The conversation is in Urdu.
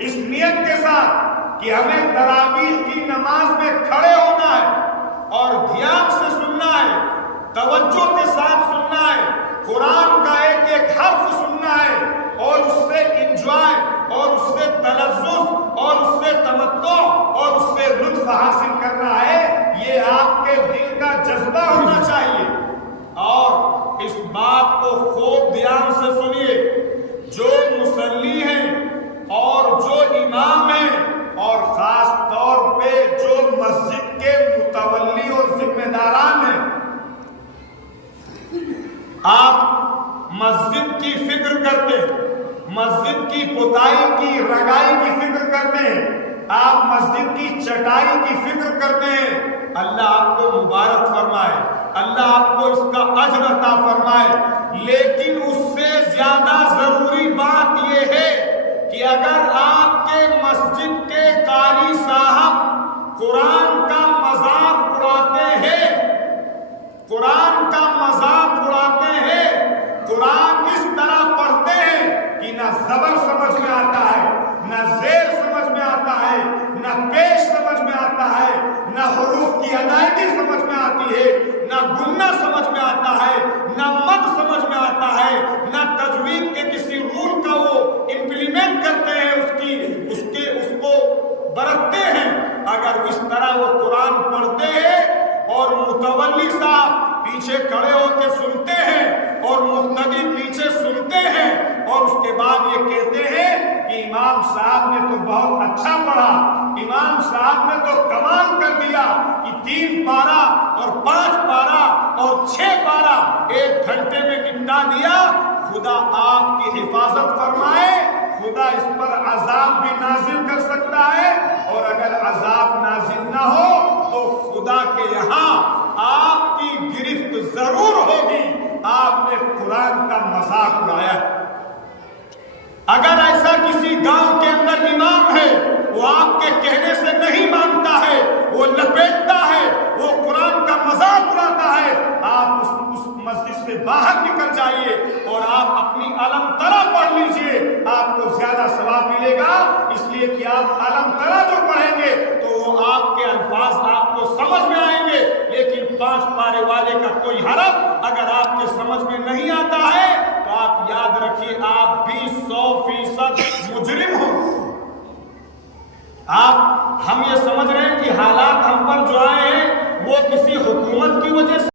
اس نیت کے ساتھ کہ ہمیں تراویح کی نماز میں کھڑے ہونا ہے اور دھیان سے سننا ہے، توجہ کے ساتھ سننا ہے، قرآن کا ایک ایک حرف سننا ہے اور اس سے انجوائے اور اس سے تلذذ اور اس سے تمتع اور اس سے لطف حاصل کرنا ہے، یہ آپ کے دل کا جذبہ ہونا چاہیے۔ اور اس بات کو خوب دھیان سے سنیے، جو مصلی ہیں اور جو امام ہیں اور خاص طور پہ جو مسجد کے متولی اور ذمہ داران ہیں، آپ مسجد کی فکر کرتے ہیں، مسجد کی پتائی کی رنگائی کی فکر کرتے ہیں، آپ مسجد کی چٹائی کی فکر کرتے ہیں، اللہ آپ کو مبارک فرمائے، اللہ آپ کو اس کا اجر عطا فرمائے۔ لیکن اس سے زیادہ ضروری بات یہ ہے کہ اگر آپ کے مسجد کے قاری صاحب قرآن کا مذاق اڑاتے ہیں، قرآن کا مذاق اڑاتے ہیں، قرآن اس طرح پڑھتے ہیں کہ نہ زبر سمجھ میں آتا ہے، نہ زیر سمجھ میں آتا ہے، نہ پیش سمجھ میں آتا ہے، نہ حروف کی ادائیگی سمجھ میں آتی ہے، نہ گنہ سمجھ میں آتا ہے، نہ مد سمجھ میں آتا ہے، نہ تجوید کے کسی رول کا وہ امپلیمنٹ کرتے ہیں، اس کو برتتے ہیں۔ اگر اس طرح وہ قرآن پڑھتے ہیں اور متولی صاحب پیچھے کھڑے ہو کے سنتے ہیں اور مقتدی پیچھے سنتے ہیں اور اس کے بعد یہ کہتے ہیں کہ امام صاحب نے تو بہت اچھا پڑھا، امام صاحب نے تو کمال کر دیا کہ 3 پارہ اور 5 پارہ اور 6 پارہ 1 گھنٹے میں نپٹا دیا، خدا آپ کی حفاظت فرمائے، خدا اس پر عذاب بھی نازل کر سکتا ہے، اور اگر عذاب نازل نہ ہو تو خدا کے یہاں آپ کی گرفت ضرور ہوگی، آپ نے قرآن کا مذاق اڑایا۔ اگر ایسا کسی گاؤں کے اندر امام ہے، وہ آپ کے کہنے سے نہیں مانتا ہے، وہ لپیٹتا ہے، وہ قرآن کا مذاق اڑاتا ہے، آپ اس مسجد سے باہر نکل جائیے اور آپ اپنی علم ترا پڑھ لیجئے، آپ کو زیادہ ثواب ملے گا، اس لیے کہ آپ علم ترا جو پڑھیں گے تو وہ آپ کے الفاظ آپ کو سمجھ میں آئیں گے، لیکن 5 پارے والے کا کوئی حرف اگر آپ